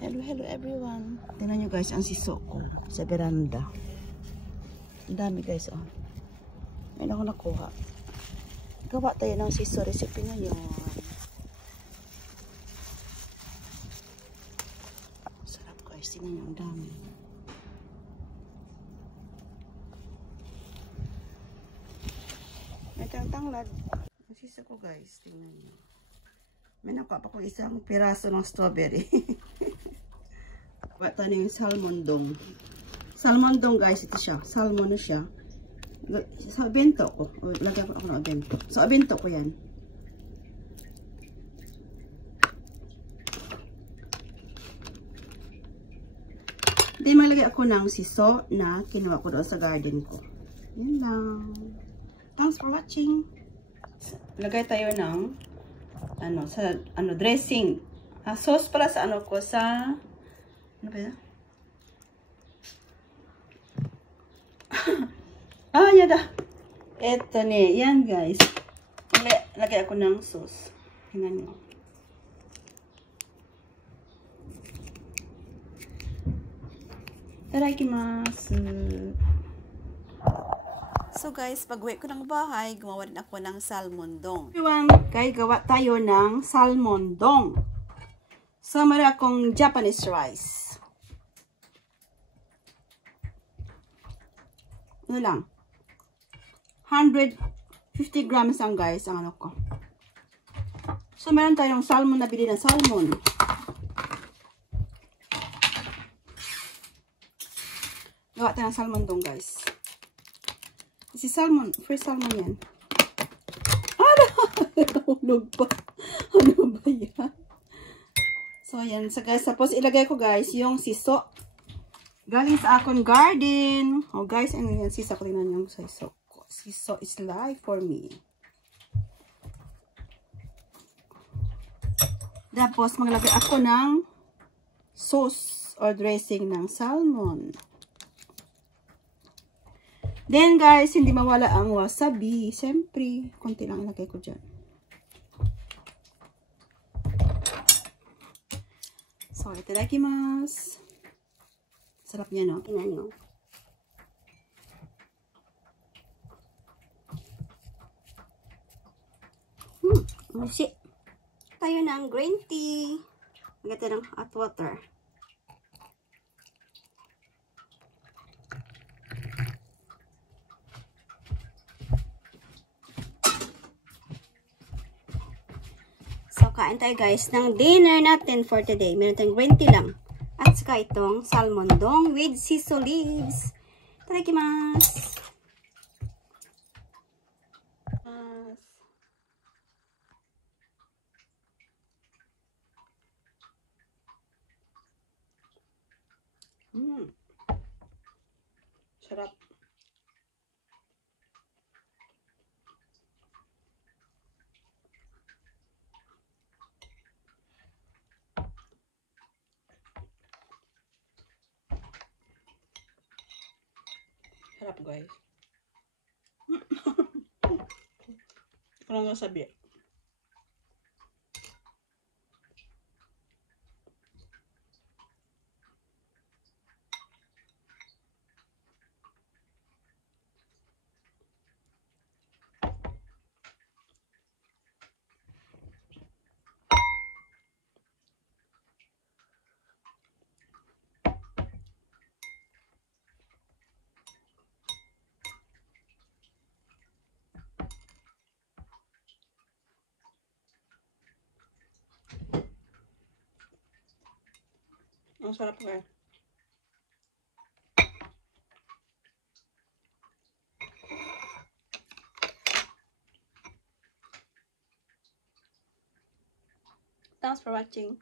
Hello everyone. Tingnan nyo guys ang siso ko sa veranda. Ang dami guys oh. Ayun ako nakuha. Gawa tayo ng siso recipe ngayon. Sarap guys. Tingnan nyo ang dami. May tanglad. Ang siso ko guys. Tingnan nyo. May nakuha pa ko isang piraso ng strawberry. Ito na yung salmondong. Salmondong guys, ito siya. Salmon na siya. Sa abento ko. O, lagyan ko ako ng abento. So, abento ko yan. Then, malagay ako ng siso na kinuha ko doon sa garden ko. Yan lang. Thanks for watching. Lagay tayo ng dressing. Sauce para sa ko sa ano ba yan? Yada. Eto ne. Yan, guys. Lagay ako ng sauce. Tingnan nyo. Itadakimasu. So, guys, pag-uwi ko ng bahay, gumawa rin ako ng salmondong. Everyone, guys, gawa tayo ng salmondong. So, meron akong Japanese rice. Ano lang. 150 grams lang guys ang ano ko. So meron tayong salmon na bili na salmon. Gawa tayo ng salmon dong guys. Kasi salmon, fresh salmon yan. Hulog pa. Ano ba yan? So yan. So guys, tapos ilagay ko guys yung siso. Galing sa akong garden. Oh guys, ano yan? Sisa ko rin yung siso. Siso is life for me. Tapos maglagay ako ng sauce or dressing ng salmon. Then guys, hindi mawala ang wasabi. Siyempre, konti lang ilagay ko dyan. So, itadakimasu. Sarap niya, no? Tingnan nyo. Musi. Tayo ng green tea. Lagyan tayo ng hot water. So, kain tayo guys ng dinner natin for today. Meron tayong green tea lang. At saka itong salmondong with siso leaves. Itadakimasu. Sarap. Sarap guys. Ito lang sabi. Ang sarap guys. Thanks for watching.